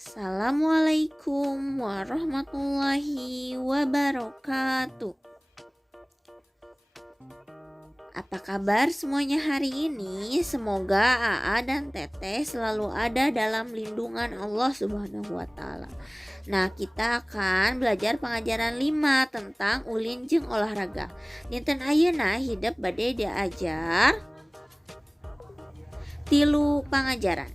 Assalamualaikum warahmatullahi wabarakatuh. Apa kabar semuanya hari ini? Semoga Aa dan Teteh selalu ada dalam lindungan Allah Subhanahu wa taala. Nah, kita akan belajar pengajaran 5 tentang ulin jeung olahraga. Dinten ayeuna hidup bade diajar 3 pangajaran.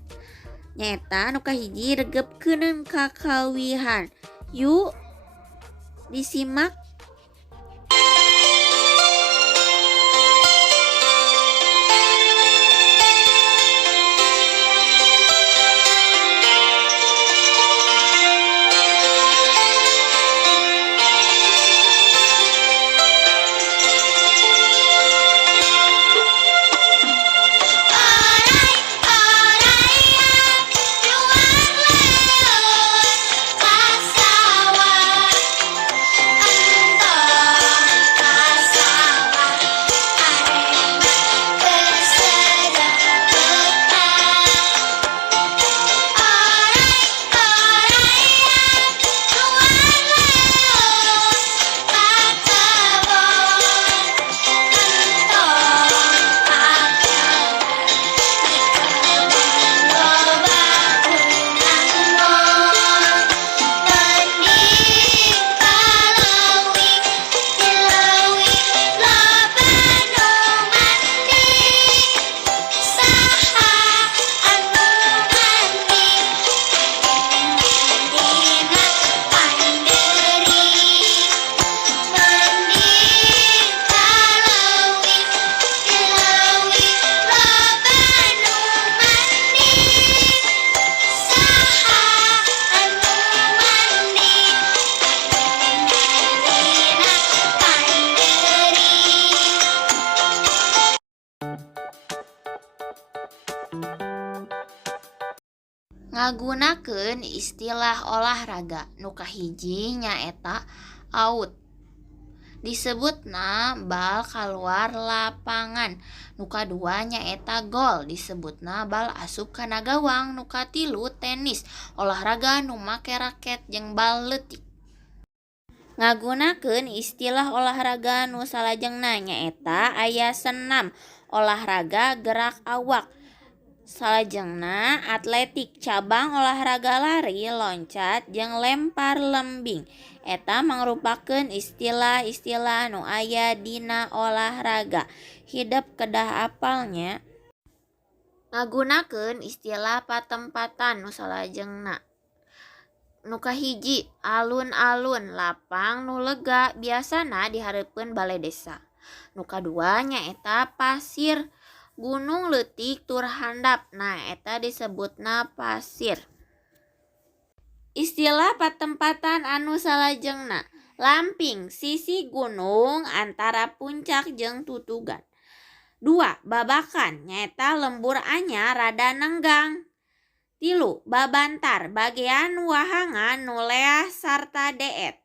Nyata nu kahiji regepkeun kakawihan. Yuk disimak. Ngagunakeun istilah olahraga nu kahiji nyaeta out, disebutna bal kaluar lapangan. Nu kadua nyaeta gol, disebutna bal asup kana gawang. Nu katilu tenis, olahraga nu make raket jeung bal leutik. Ngagunakeun istilah olahraga nu salajengna nyaeta aya senam, olahraga gerak awak. Salajengna atletik, cabang olahraga lari, loncat, jeung lempar lembing. Eta mangrupakeun istilah-istilah nu aya dina olahraga. Hideep kedah apalnya. Ngagunakeun istilah patempatan nu salajengna. Nu kahiji alun-alun, lapang nu lega, biasana dihareupeun balai desa. Nu kadua nyaeta pasir, gunung leutik tur handap. Nah, eta disebutna pasir. Istilah patempatan anu salajengna. Lamping, sisi gunung antara puncak jeung tutugan. 2. Babakan, nyaeta lembur anyar rada nenggang. 3. Babantar, bagean wahangan nu leah sarta deet.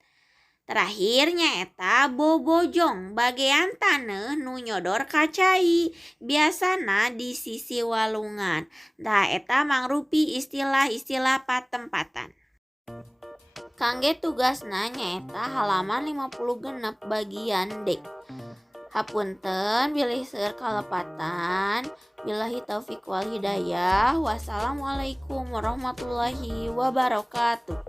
Terakhir nyaeta bobojong, bagean taneuh nu nyodor ka cai, biasana di sisi walungan. Tah eta mangrupi istilah-istilah patempatan. Kangge tugasna nyaeta halaman 56 bagian D. Hapunten bilih seueur kalepatan. Billahi taufik wal hidayah. Wassalamualaikum warahmatullahi wabarakatuh.